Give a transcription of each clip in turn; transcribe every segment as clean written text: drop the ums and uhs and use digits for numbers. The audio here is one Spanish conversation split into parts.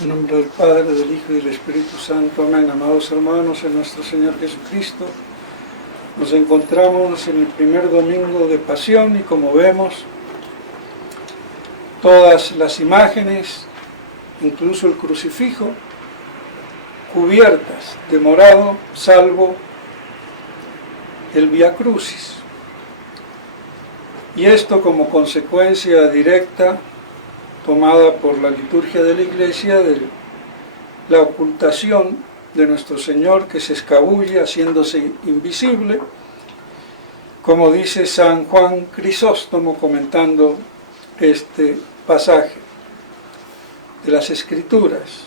En nombre del Padre, del Hijo y del Espíritu Santo. Amén. Amados hermanos, en nuestro Señor Jesucristo, nos encontramos en el primer domingo de Pasión y como vemos, todas las imágenes, incluso el crucifijo, cubiertas de morado, salvo el Vía Crucis. Y esto como consecuencia directa tomada por la liturgia de la Iglesia de la ocultación de nuestro Señor, que se escabulle haciéndose invisible, como dice San Juan Crisóstomo comentando este pasaje de las Escrituras.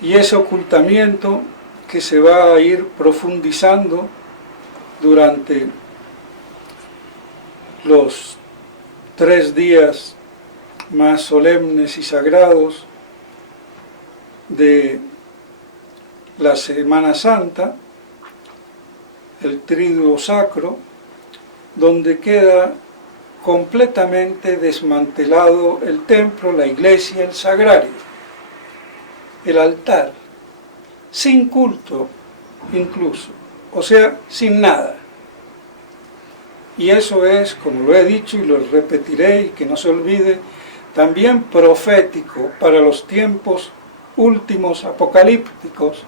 Y ese ocultamiento que se va a ir profundizando durante los 3 días más solemnes y sagrados de la Semana Santa, el Triduo Sacro, donde queda completamente desmantelado el templo, la iglesia, el sagrario, el altar, sin culto incluso, o sea, sin nada. Y eso es, como lo he dicho y lo repetiré y que no se olvide, también profético para los tiempos últimos apocalípticos,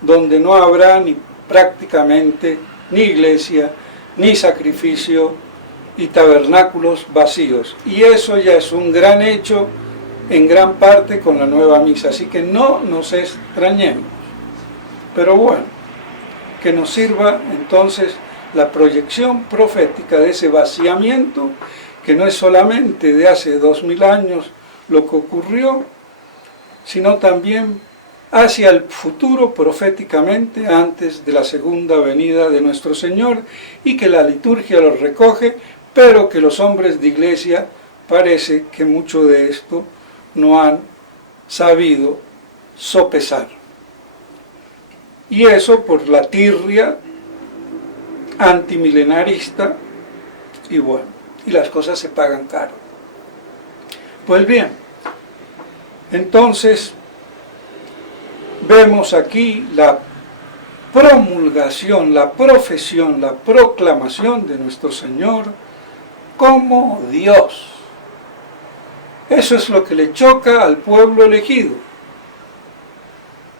donde no habrá ni prácticamente ni iglesia, ni sacrificio y tabernáculos vacíos. Y eso ya es un gran hecho en gran parte con la nueva misa, así que no nos extrañemos. Pero bueno, que nos sirva entonces la proyección profética de ese vaciamiento, que no es solamente de hace 2000 años lo que ocurrió, sino también hacia el futuro proféticamente antes de la segunda venida de nuestro Señor, y que la liturgia lo recoge, pero que los hombres de iglesia parece que mucho de esto no han sabido sopesar. Y eso por la tirria antimilenarista, y bueno, y las cosas se pagan caro. Pues bien, entonces vemos aquí la promulgación, la profesión, la proclamación de nuestro Señor como Dios. Eso es lo que le choca al pueblo elegido,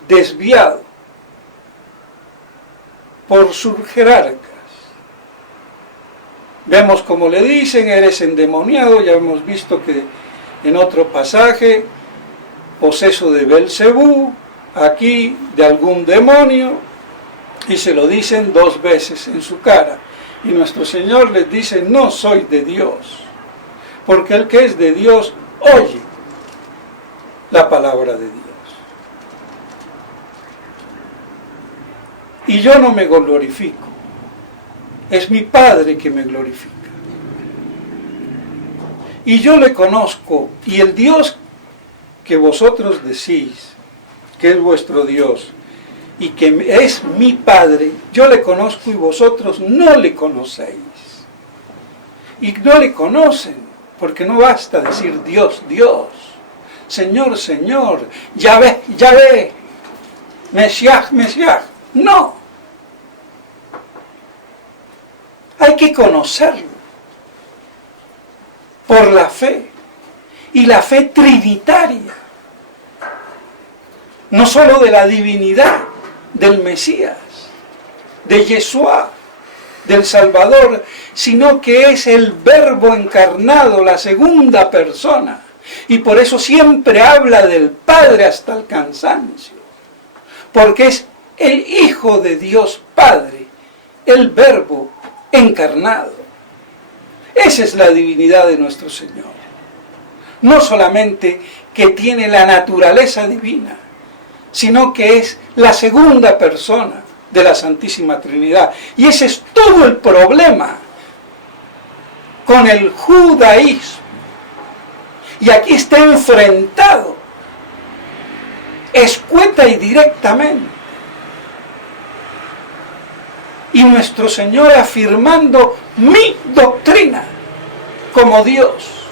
desviado por sus jerarcas. Vemos como le dicen, eres endemoniado, ya hemos visto que en otro pasaje, poseso de Belcebú, aquí de algún demonio, y se lo dicen 2 veces en su cara. Y nuestro Señor les dice, no soy de Dios, porque el que es de Dios oye la palabra de Dios. Y yo no me glorifico, es mi Padre que me glorifica. Y yo le conozco, y el Dios que vosotros decís que es vuestro Dios y que es mi Padre, yo le conozco y vosotros no le conocéis. Y no le conocen, porque no basta decir Dios, Dios, Señor, Señor, Yahvé, Yahvé, Mesías, Mesías. No. Hay que conocerlo por la fe, y la fe trinitaria, no solo de la divinidad del Mesías, de Yeshua, del Salvador, sino que es el Verbo encarnado, la segunda persona, y por eso siempre habla del Padre hasta el cansancio, porque es el Hijo de Dios Padre, el Verbo encarnado. Esa es la divinidad de nuestro Señor. No solamente que tiene la naturaleza divina, sino que es la segunda persona de la Santísima Trinidad. Y ese es todo el problema con el judaísmo. Y aquí está enfrentado, escueta y directamente. Y nuestro Señor afirmando mi doctrina como Dios.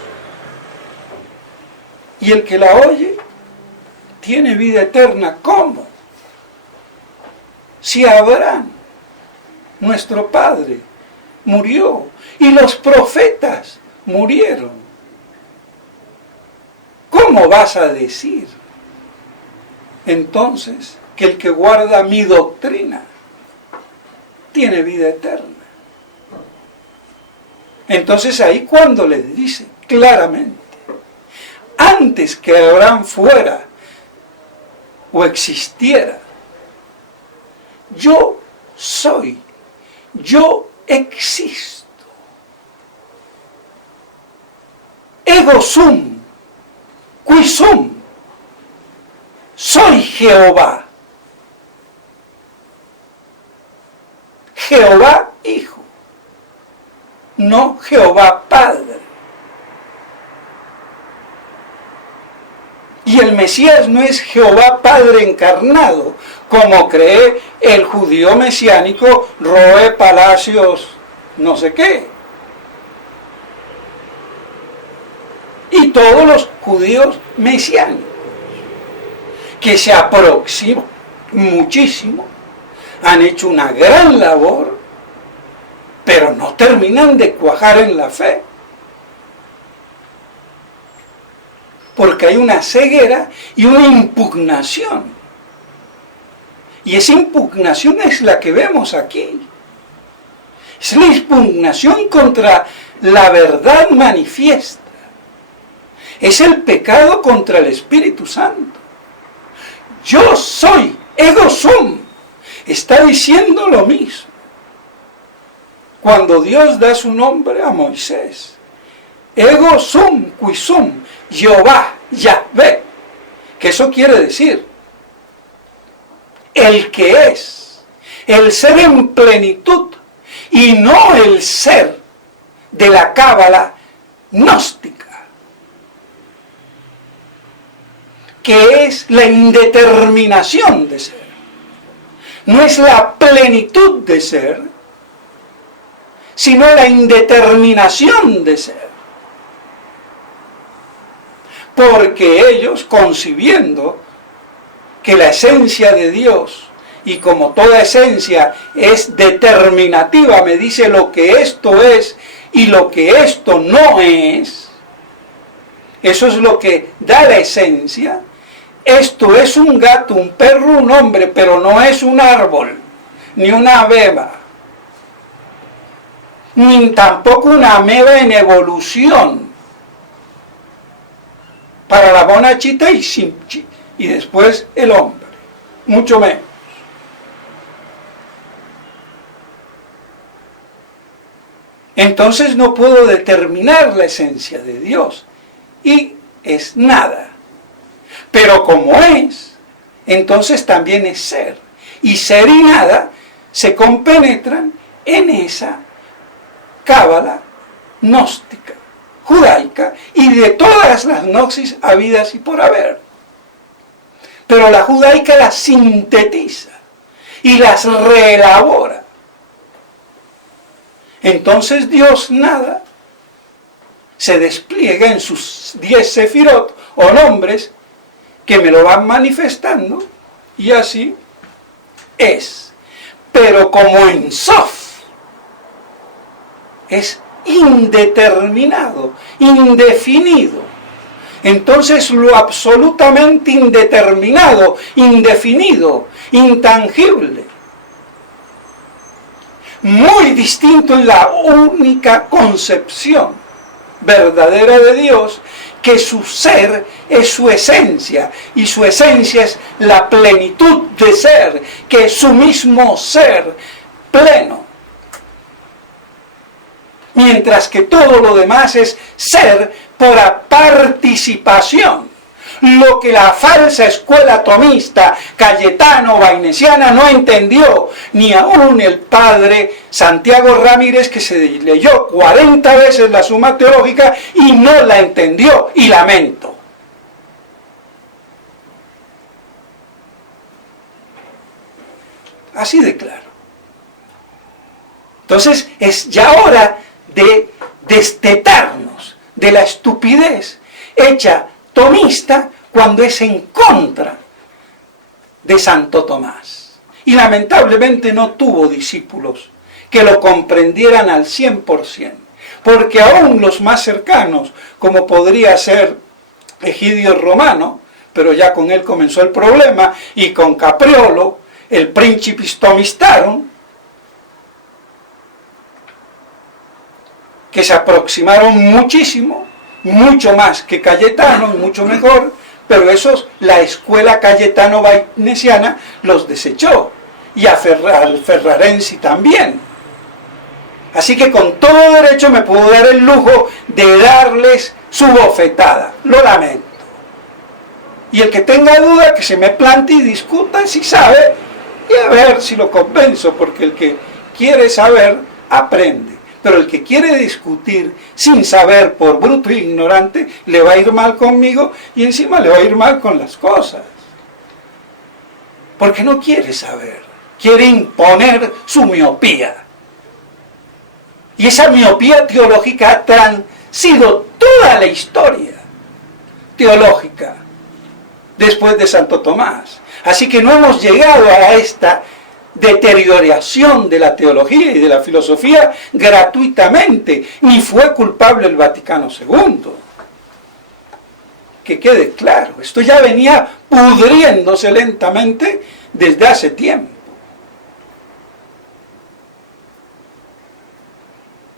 Y el que la oye tiene vida eterna. ¿Cómo? Si Abraham, nuestro padre, murió y los profetas murieron, ¿cómo vas a decir entonces que el que guarda mi doctrina tiene vida eterna? Entonces ahí cuando le dice claramente, antes que Abraham fuera o existiera, yo soy, yo existo. Ego sum, qui sum, soy Jehová. Jehová Hijo, no Jehová Padre. Y el Mesías no es Jehová Padre encarnado, como cree el judío mesiánico Roe Palacios no sé qué. Y todos los judíos mesiánicos, que se aproximan muchísimo, han hecho una gran labor, pero no terminan de cuajar en la fe. Porque hay una ceguera y una impugnación. Y esa impugnación es la que vemos aquí. Es la impugnación contra la verdad manifiesta. Es el pecado contra el Espíritu Santo. Yo soy, ego sum. Está diciendo lo mismo. Cuando Dios da su nombre a Moisés. Ego sum, qui sum, Jehová, Yahvé. Que eso quiere decir, el que es, el ser en plenitud, y no el ser de la cábala gnóstica, que es la indeterminación de ser. No es la plenitud de ser, sino la indeterminación de ser. Porque ellos, concibiendo que la esencia de Dios, y como toda esencia es determinativa, me dice lo que esto es y lo que esto no es, eso es lo que da la esencia. Esto es un gato, un perro, un hombre, pero no es un árbol, ni una ameba, ni tampoco una ameba en evolución, para la bonachita y después el hombre, mucho menos. Entonces no puedo determinar la esencia de Dios, y es nada. Pero como es, entonces también es ser. Y ser y nada se compenetran en esa cábala gnóstica, judaica, y de todas las gnosis habidas y por haber. Pero la judaica las sintetiza y las reelabora. Entonces Dios nada se despliega en sus 10 sefirot o nombres que me lo van manifestando, y así es. Pero como en Sof es indeterminado, indefinido, entonces lo absolutamente indeterminado, indefinido, intangible, muy distinto en la única concepción verdadera de Dios, que su ser es su esencia, y su esencia es la plenitud de ser, que es su mismo ser pleno. Mientras que todo lo demás es ser por participación. Lo que la falsa escuela tomista, cayetano, vainesiana no entendió, ni aún el padre Santiago Ramírez, que se leyó 40 veces la Suma Teológica y no la entendió, y lamento. Así de claro. Entonces es ya hora de destetarnos de la estupidez hecha tomista, cuando es en contra de Santo Tomás. Y lamentablemente no tuvo discípulos que lo comprendieran al 100%, porque aún los más cercanos, como podría ser Egidio Romano, pero ya con él comenzó el problema, y con Capriolo, el Principis Thomistarum, que se aproximaron muchísimo, mucho más que Cayetano, y mucho mejor, pero esos, la escuela cayetano-vainesiana los desechó, y al Ferrarensi también. Así que con todo derecho me puedo dar el lujo de darles su bofetada, lo lamento. Y el que tenga duda, que se me plante y discuta si sabe, y a ver si lo convenzo, porque el que quiere saber, aprende. Pero el que quiere discutir sin saber, por bruto e ignorante, le va a ir mal conmigo y encima le va a ir mal con las cosas. Porque no quiere saber, quiere imponer su miopía. Y esa miopía teológica ha transido toda la historia teológica después de Santo Tomás. Así que no hemos llegado a esta deterioración de la teología y de la filosofía gratuitamente, ni fue culpable el Vaticano II. Que quede claro, esto ya venía pudriéndose lentamente desde hace tiempo.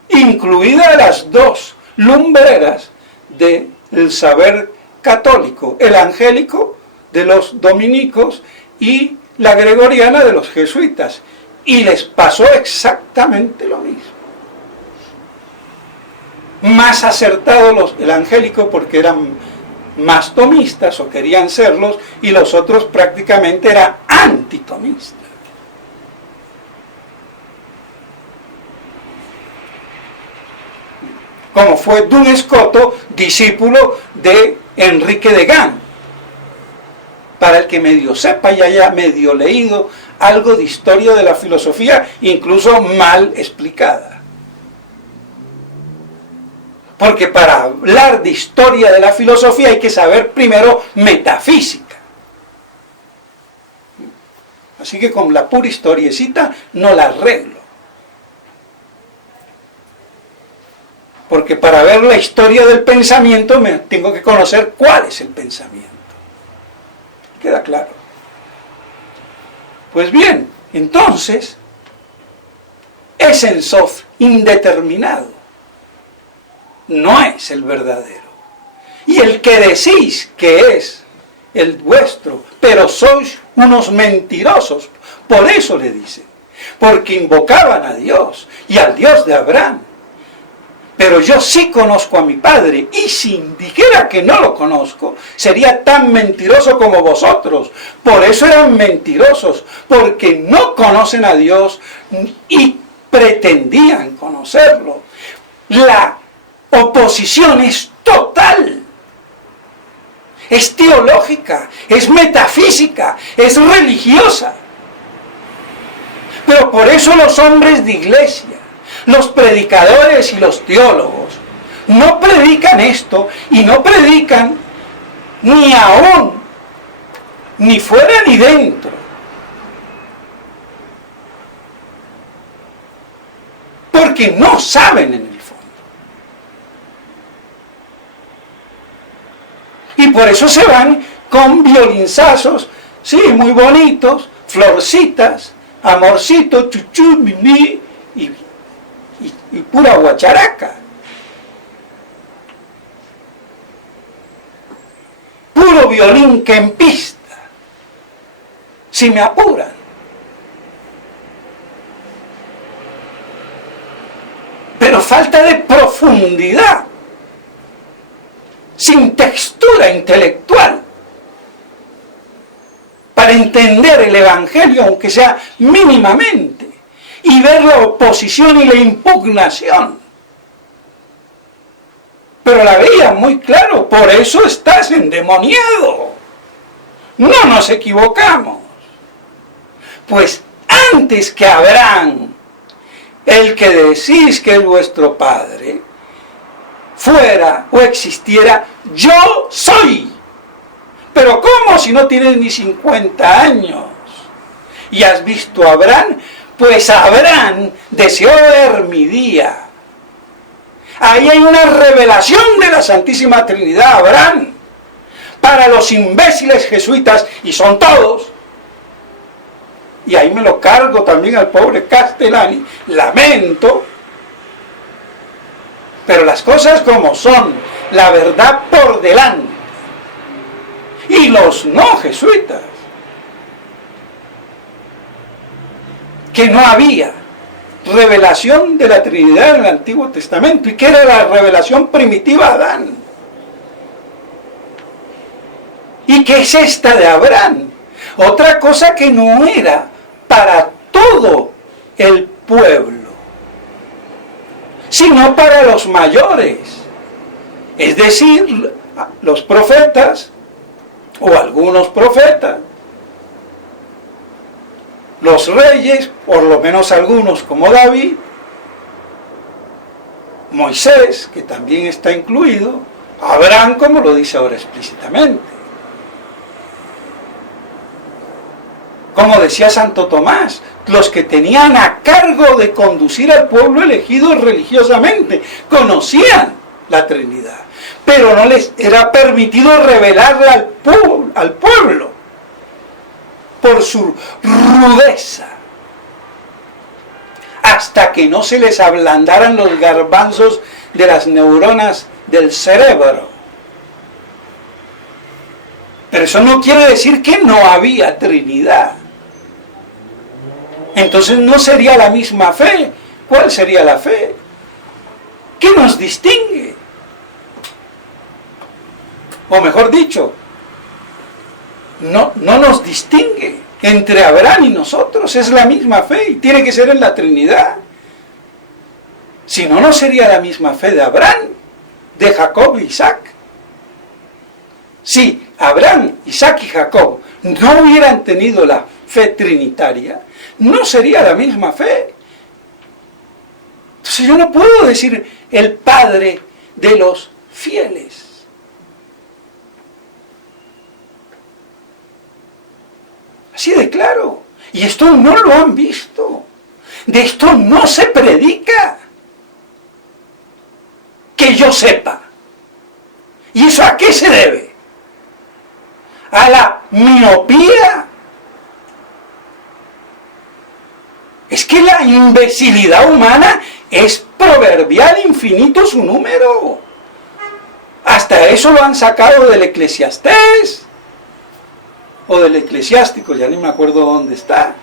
Incluidas las dos lumbreras del saber católico, el angélico de los dominicos y la gregoriana de los jesuitas, y les pasó exactamente lo mismo. Más acertado el angélico porque eran más tomistas o querían serlos, y los otros prácticamente eran antitomistas. Como fue Duns Scoto, discípulo de Enrique de Gand. Para el que medio sepa y haya medio leído algo de historia de la filosofía, incluso mal explicada. Porque para hablar de historia de la filosofía hay que saber primero metafísica. Así que con la pura historiecita no la arreglo. Porque para ver la historia del pensamiento me tengo que conocer cuál es el pensamiento. ¿Queda claro? Pues bien, entonces, ese Sof indeterminado no es el verdadero. Y el que decís que es el vuestro, pero sois unos mentirosos, por eso le dicen, porque invocaban a Dios y al Dios de Abraham. Pero yo sí conozco a mi Padre, y si dijera que no lo conozco, sería tan mentiroso como vosotros. Por eso eran mentirosos, porque no conocen a Dios y pretendían conocerlo. La oposición es total, es teológica, es metafísica, es religiosa. Pero por eso los hombres de iglesia, los predicadores y los teólogos no predican esto, y no predican ni aún, ni fuera ni dentro. Porque no saben en el fondo. Y por eso se van con violinzazos, sí, muy bonitos, florcitas, amorcito, chuchú, mimi, y pura guacharaca. Puro violín kempista, si me apuran. Pero falta de profundidad, sin textura intelectual, para entender el Evangelio, aunque sea mínimamente, y ver la oposición y la impugnación. Pero la veía muy claro, por eso estás endemoniado. No nos equivocamos. Pues antes que Abraham, el que decís que es vuestro padre, fuera o existiera, yo soy. Pero ¿cómo si no tienes ni 50 años? ¿Y has visto a Abraham? Pues Abraham deseó ver mi día. Ahí hay una revelación de la Santísima Trinidad, Abraham. Para los imbéciles jesuitas, y son todos, y ahí me lo cargo también al pobre Castellani, lamento, pero las cosas como son, la verdad por delante, y los no jesuitas, que no había revelación de la Trinidad en el Antiguo Testamento, y que era la revelación primitiva a Adán. ¿Y qué es esta de Abraham? Otra cosa que no era para todo el pueblo, sino para los mayores, es decir, los profetas, o algunos profetas, los reyes, por lo menos algunos como David, Moisés, que también está incluido, Abraham, como lo dice ahora explícitamente. Como decía Santo Tomás, los que tenían a cargo de conducir al pueblo elegido religiosamente conocían la Trinidad, pero no les era permitido revelarla al pueblo por su rudeza, hasta que no se les ablandaran los garbanzos de las neuronas del cerebro. Pero eso no quiere decir que no había Trinidad. Entonces no sería la misma fe. ¿Cuál sería la fe? ¿Qué nos distingue? O mejor dicho, no nos distingue entre Abraham y nosotros. Es la misma fe y tiene que ser en la Trinidad. Si no, no sería la misma fe de Abraham, de Jacob y Isaac. Si Abraham, Isaac y Jacob no hubieran tenido la fe trinitaria, no sería la misma fe. Entonces yo no puedo decir el Padre de los fieles. Así de claro. Y esto no lo han visto. De esto no se predica. Que yo sepa. ¿Y eso a qué se debe? ¿A la miopía? Es que la imbecilidad humana es proverbial, infinito su número. Hasta eso lo han sacado del Eclesiastés. O del Eclesiástico, ya ni me acuerdo dónde está.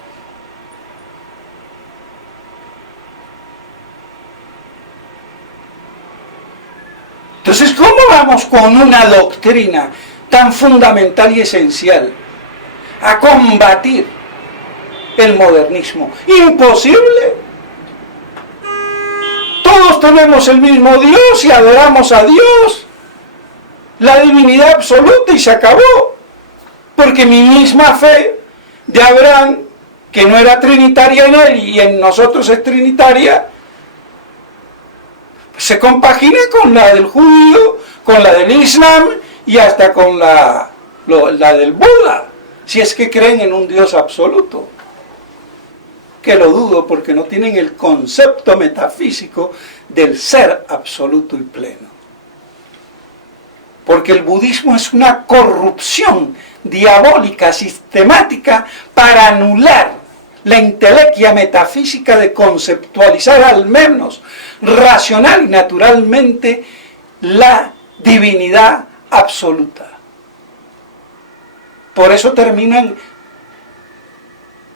Entonces, ¿cómo vamos con una doctrina tan fundamental y esencial a combatir el modernismo? Imposible. Todos tenemos el mismo Dios y adoramos a Dios, la divinidad absoluta, y se acabó. Porque mi misma fe de Abraham, que no era trinitaria en él y en nosotros es trinitaria, se compagina con la del judío, con la del Islam y hasta con la del Buda, si es que creen en un Dios absoluto. Que lo dudo, porque no tienen el concepto metafísico del ser absoluto y pleno. Porque el budismo es una corrupción diabólica, sistemática, para anular la intelequia metafísica de conceptualizar al menos racional y naturalmente la divinidad absoluta. Por eso terminan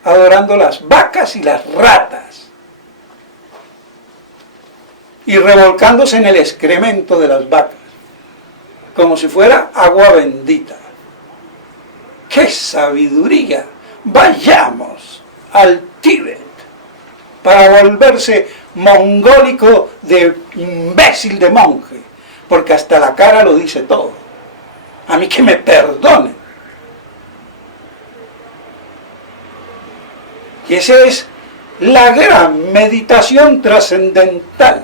adorando las vacas y las ratas y revolcándose en el excremento de las vacas como si fuera agua bendita. ¡Qué sabiduría! Vayamos al Tíbet para volverse mongólico de imbécil de monje, porque hasta la cara lo dice todo. A mí que me perdone. Y esa es la gran meditación trascendental.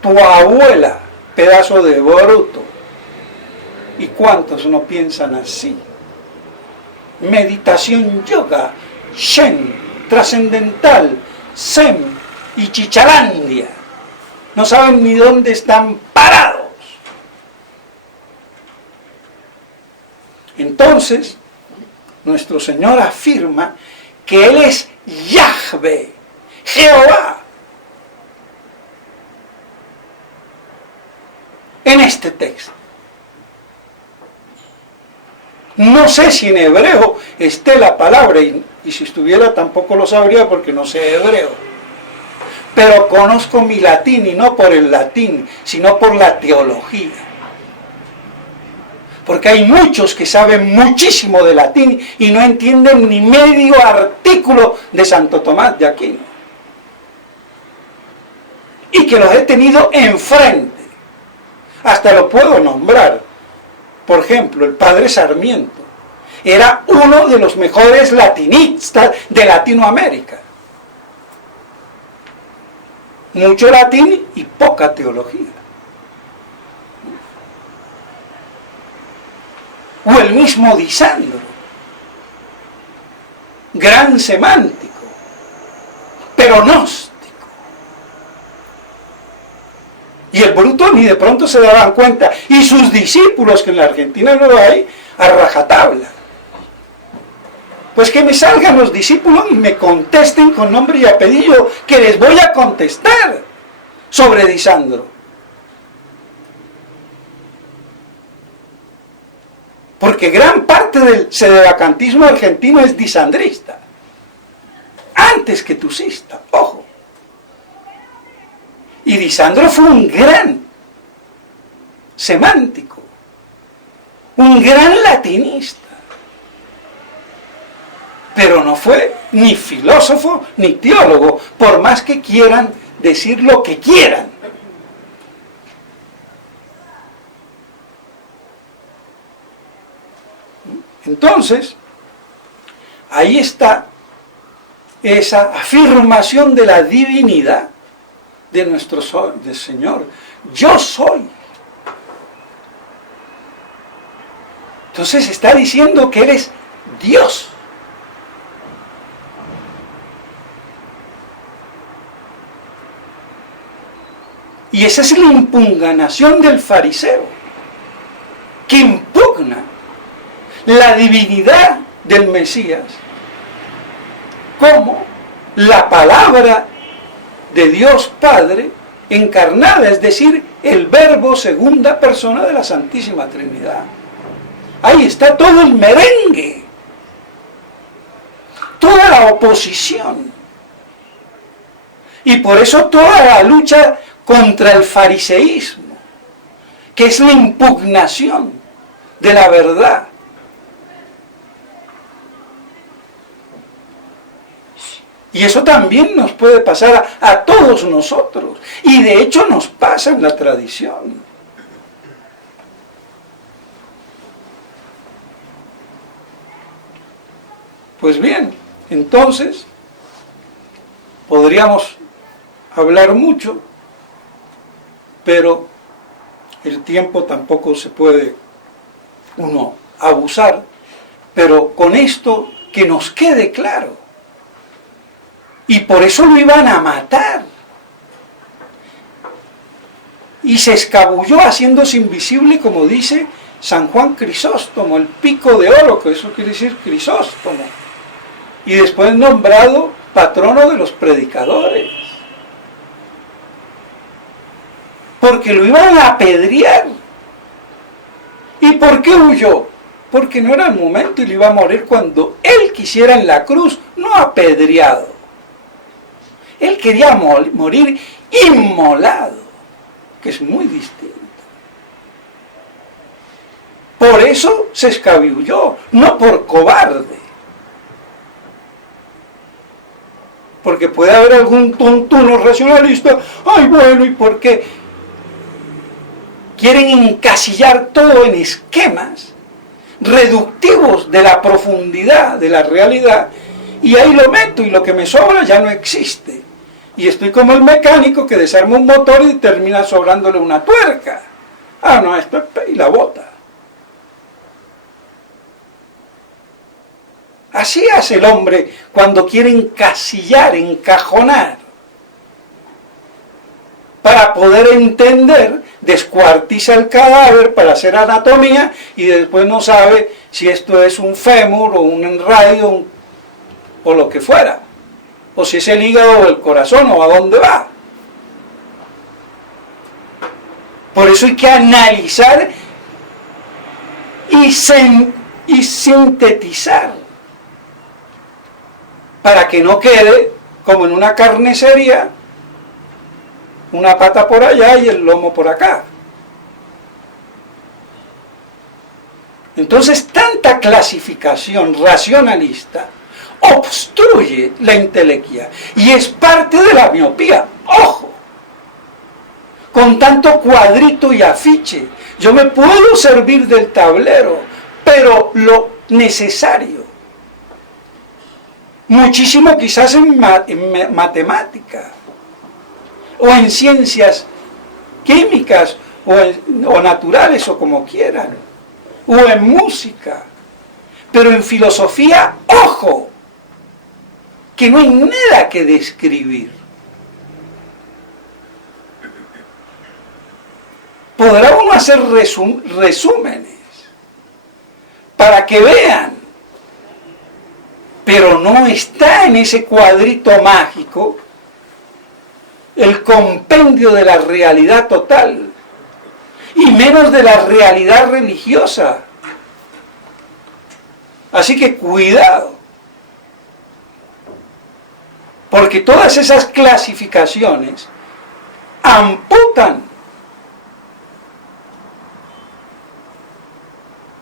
Tu abuela, pedazo de bruto, ¿Y cuántos no piensan así? Meditación yoga, Shen, trascendental, Zen y Chichalandia. No saben ni dónde están parados. Entonces, nuestro Señor afirma que Él es Yahvé, Jehová. En este texto. No sé si en hebreo esté la palabra, y si estuviera tampoco lo sabría porque no sé hebreo. Pero conozco mi latín, y no por el latín, sino por la teología. Porque hay muchos que saben muchísimo de latín y no entienden ni medio artículo de Santo Tomás de Aquino. Y que los he tenido enfrente. Hasta lo puedo nombrar. Por ejemplo, el padre Sarmiento era uno de los mejores latinistas de Latinoamérica. Mucho latín y poca teología. O el mismo Disandro, gran semántico, pero gnóstico. Y el bruto ni de pronto se daban cuenta. Y sus discípulos, que en la Argentina no lo hay, a rajatabla. Pues que me salgan los discípulos y me contesten con nombre y apellido, que les voy a contestar sobre Disandro. Porque gran parte del sedevacantismo argentino es disandrista. Antes que tusista, ojo. Y Disandro fue un gran semántico, un gran latinista. Pero no fue ni filósofo ni teólogo, por más que quieran decir lo que quieran. Entonces, ahí está esa afirmación de la divinidad de nuestro Señor. Yo soy. Entonces está diciendo que Él es Dios. Y esa es la impugnación del fariseo, que impugna la divinidad del Mesías como la palabra de Dios Padre encarnada, es decir, el Verbo segunda persona de la Santísima Trinidad. Ahí está todo el merengue, toda la oposición, y por eso toda la lucha contra el fariseísmo, que es la impugnación de la verdad. Y eso también nos puede pasar a todos nosotros. Y de hecho nos pasa en la tradición. Pues bien, entonces podríamos hablar mucho, pero el tiempo tampoco se puede uno abusar. Pero con esto que nos quede claro. Y por eso lo iban a matar. Y se escabulló haciéndose invisible, como dice San Juan Crisóstomo, el pico de oro, que eso quiere decir Crisóstomo. Y después nombrado patrono de los predicadores. Porque lo iban a apedrear. ¿Y por qué huyó? Porque no era el momento y le iba a morir cuando él quisiera en la cruz, no apedreado. Él quería morir inmolado, que es muy distinto. Por eso se escabulló, no por cobarde. Porque puede haber algún tontuno racionalista, ay bueno, ¿y por qué? Quieren encasillar todo en esquemas reductivos de la profundidad de la realidad, y ahí lo meto y lo que me sobra ya no existe. Y estoy como el mecánico que desarma un motor y termina sobrándole una tuerca. Ah, no, esto es y la bota. Así hace el hombre cuando quiere encasillar, encajonar. Para poder entender, descuartiza el cadáver para hacer anatomía y después no sabe si esto es un fémur o un radio o lo que fuera. O si es el hígado o el corazón o a dónde va. Por eso hay que analizar y sintetizar para que no quede como en una carnicería, una pata por allá y el lomo por acá. Entonces, tanta clasificación racionalista obstruye la intelequia y es parte de la miopía. ¡Ojo! Con tanto cuadrito y afiche, yo me puedo servir del tablero, pero lo necesario. Muchísimo quizás en matemática, o en ciencias químicas, o naturales, o como quieran, o en música. Pero en filosofía, ¡ojo!, que no hay nada que describir. Podrá uno hacer resúmenes para que vean, pero no está en ese cuadrito mágico el compendio de la realidad total, y menos de la realidad religiosa. Así que cuidado, porque todas esas clasificaciones amputan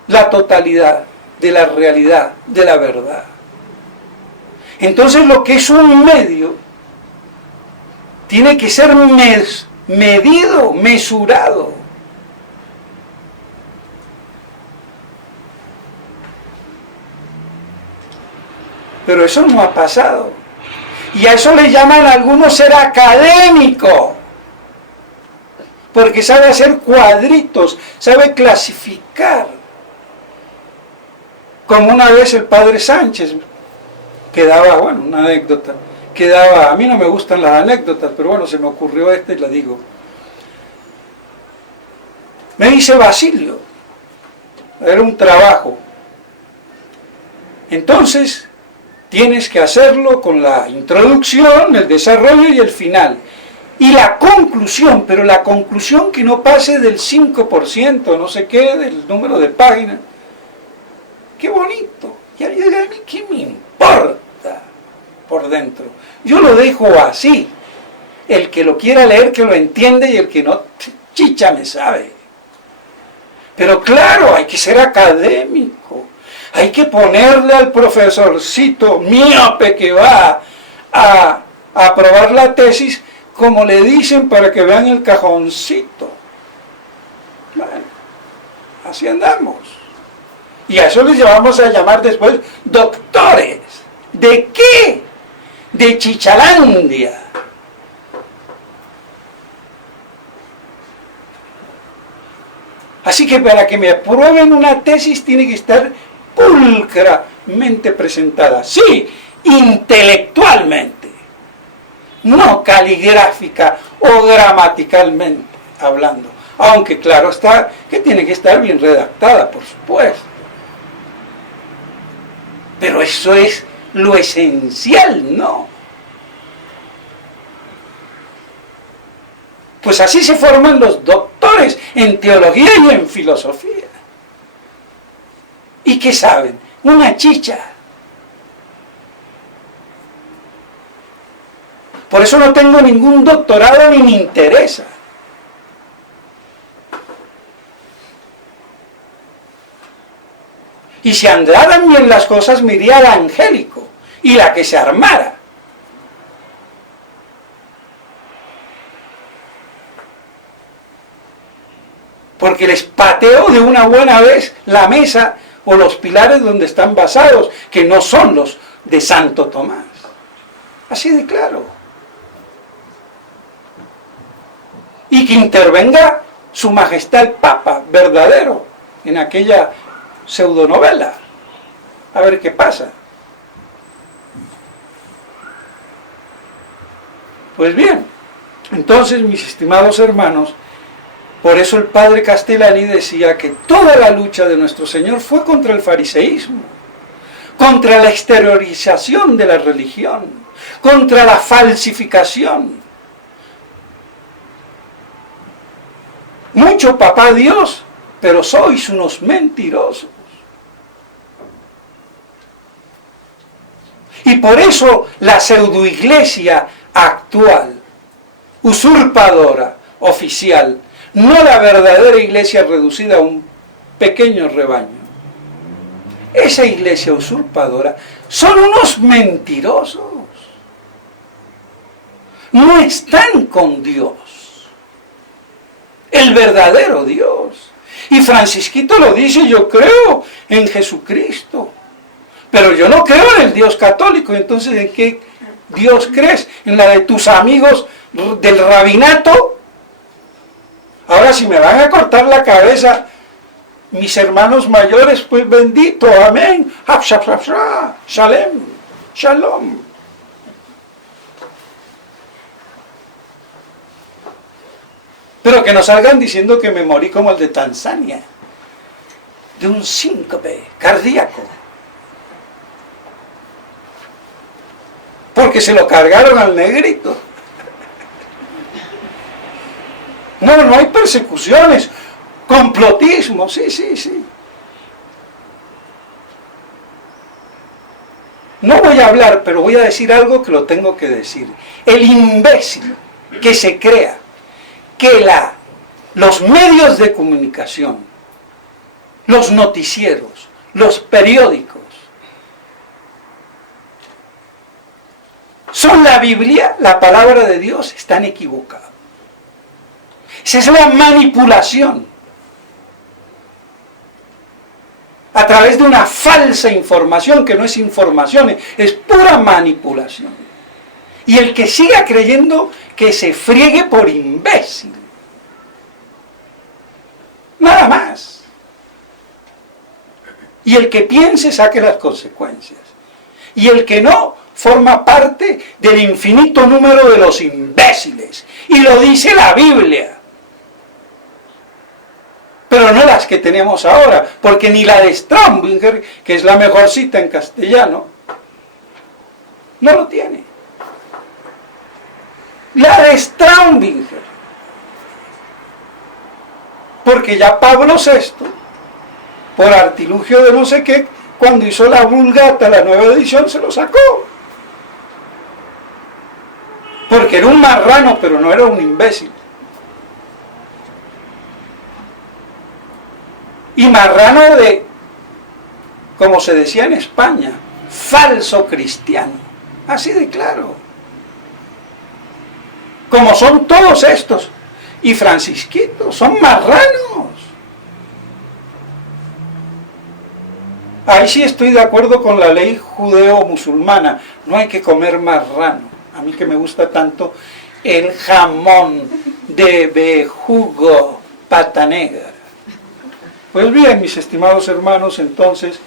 la totalidad de la realidad, de la verdad. Entonces lo que es un medio tiene que ser medido, mesurado. Pero eso no ha pasado. Y a eso le llaman a algunos ser académico. Porque sabe hacer cuadritos, sabe clasificar. Como una vez el padre Sánchez, que daba, bueno, una anécdota, que daba, a mí no me gustan las anécdotas, pero bueno, se me ocurrió esta y la digo. Me dice Basilio, era un trabajo. Entonces, tienes que hacerlo con la introducción, el desarrollo y el final. Y la conclusión, pero la conclusión que no pase del 5%, no sé qué, del número de páginas. ¡Qué bonito! Y a mí, ¿qué me importa por dentro? Yo lo dejo así. El que lo quiera leer, que lo entiende, y el que no, chicha me sabe. Pero claro, hay que ser académico. Hay que ponerle al profesorcito miope que va a aprobar la tesis, como le dicen, para que vean el cajoncito. Bueno, así andamos. Y a eso les vamos a llamar después doctores. ¿De qué? De Chichalandia. Así que para que me aprueben una tesis tiene que estar pulcramente presentada. Sí, intelectualmente. No caligráfica o gramaticalmente hablando. Aunque claro está que tiene que estar bien redactada, por supuesto. Pero eso es lo esencial, ¿no? Pues así se forman los doctores en teología y en filosofía. ¿Y qué saben? Una chicha. Por eso no tengo ningún doctorado ni me interesa. Y si andaran bien las cosas, me iría al angélico y la que se armara. Porque les pateo de una buena vez la mesa o los pilares donde están basados, que no son los de Santo Tomás. Así de claro. Y que intervenga su majestad el Papa verdadero en aquella pseudonovela. A ver qué pasa. Pues bien, entonces, mis estimados hermanos, por eso el padre Castellani decía que toda la lucha de nuestro Señor fue contra el fariseísmo, contra la exteriorización de la religión, contra la falsificación. Mucho papá Dios, pero sois unos mentirosos. Y por eso la pseudoiglesia actual, usurpadora, oficial, no la verdadera iglesia reducida a un pequeño rebaño. Esa iglesia usurpadora son unos mentirosos. No están con Dios, el verdadero Dios. Y Francisquito lo dice: yo creo en Jesucristo, pero yo no creo en el Dios católico. Entonces, ¿en qué Dios crees? ¿En la de tus amigos del rabinato? Ahora, si me van a cortar la cabeza mis hermanos mayores, pues bendito, amén, shalem, shalom. Pero que no salgan diciendo que me morí como el de Tanzania, de un síncope cardíaco, porque se lo cargaron al negrito. No, no hay persecuciones, complotismo, sí. No voy a hablar, pero voy a decir algo que lo tengo que decir. El imbécil que se crea que los medios de comunicación, los noticieros, los periódicos, son la Biblia, la palabra de Dios, están equivocados. Esa es la manipulación. A través de una falsa información, que no es información, es pura manipulación. Y el que siga creyendo, que se friegue por imbécil. Nada más. Y el que piense, saque las consecuencias. Y el que no, forma parte del infinito número de los imbéciles. Y lo dice la Biblia. Pero no las que tenemos ahora, porque ni la de Strombinger, que es la mejor cita en castellano, no lo tiene. La de Strombinger. Porque ya Pablo VI, por artilugio de no sé qué, cuando hizo la Vulgata, la nueva edición, se lo sacó. Porque era un marrano, pero no era un imbécil. Y marrano de, como se decía en España, falso cristiano. Así de claro. Como son todos estos. Y Francisquito, son marranos. Ahí sí estoy de acuerdo con la ley judeo-musulmana. No hay que comer marrano. A mí que me gusta tanto el jamón de bejugo, pata negra. Pues bien, mis estimados hermanos, entonces,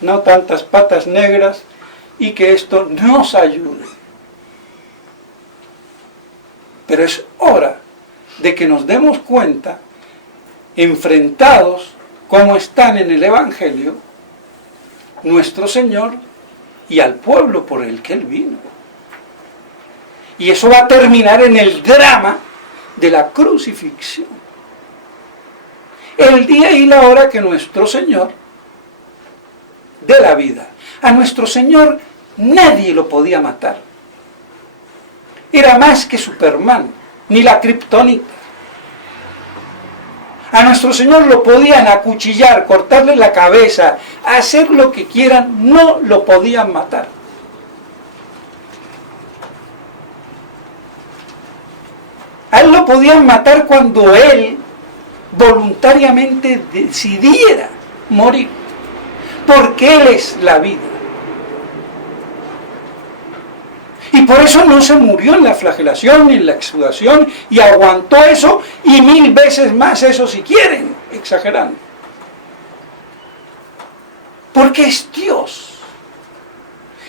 no tantas patas negras y que esto nos ayude. Pero es hora de que nos demos cuenta, enfrentados como están en el Evangelio, nuestro Señor y al pueblo por el que Él vino. Y eso va a terminar en el drama de la crucifixión. El día y la hora que nuestro Señor dé la vida. A nuestro Señor nadie lo podía matar. Era más que Superman, ni la kriptonita. A nuestro Señor lo podían acuchillar, cortarle la cabeza, hacer lo que quieran, no lo podían matar. A Él lo podían matar cuando Él voluntariamente decidiera morir, porque Él es la vida. Y por eso no se murió en la flagelación ni en la exudación, y aguantó eso y 1000 veces más eso si quieren, exagerando. Porque es Dios.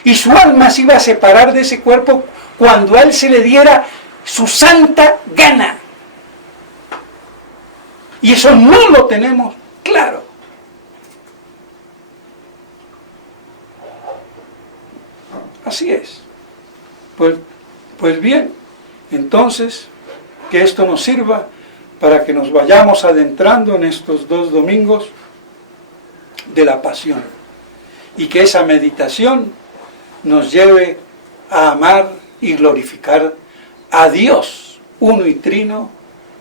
Y su alma se iba a separar de ese cuerpo cuando a Él se le diera su santa gana. Y eso no lo tenemos claro. Así es. Pues bien, entonces, que esto nos sirva para que nos vayamos adentrando en estos 2 domingos de la pasión. Y que esa meditación nos lleve a amar y glorificar a Dios, uno y trino,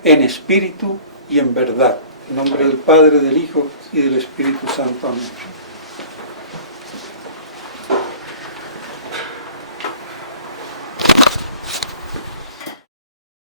en espíritu y en verdad. En nombre del Padre, del Hijo y del Espíritu Santo. Amén.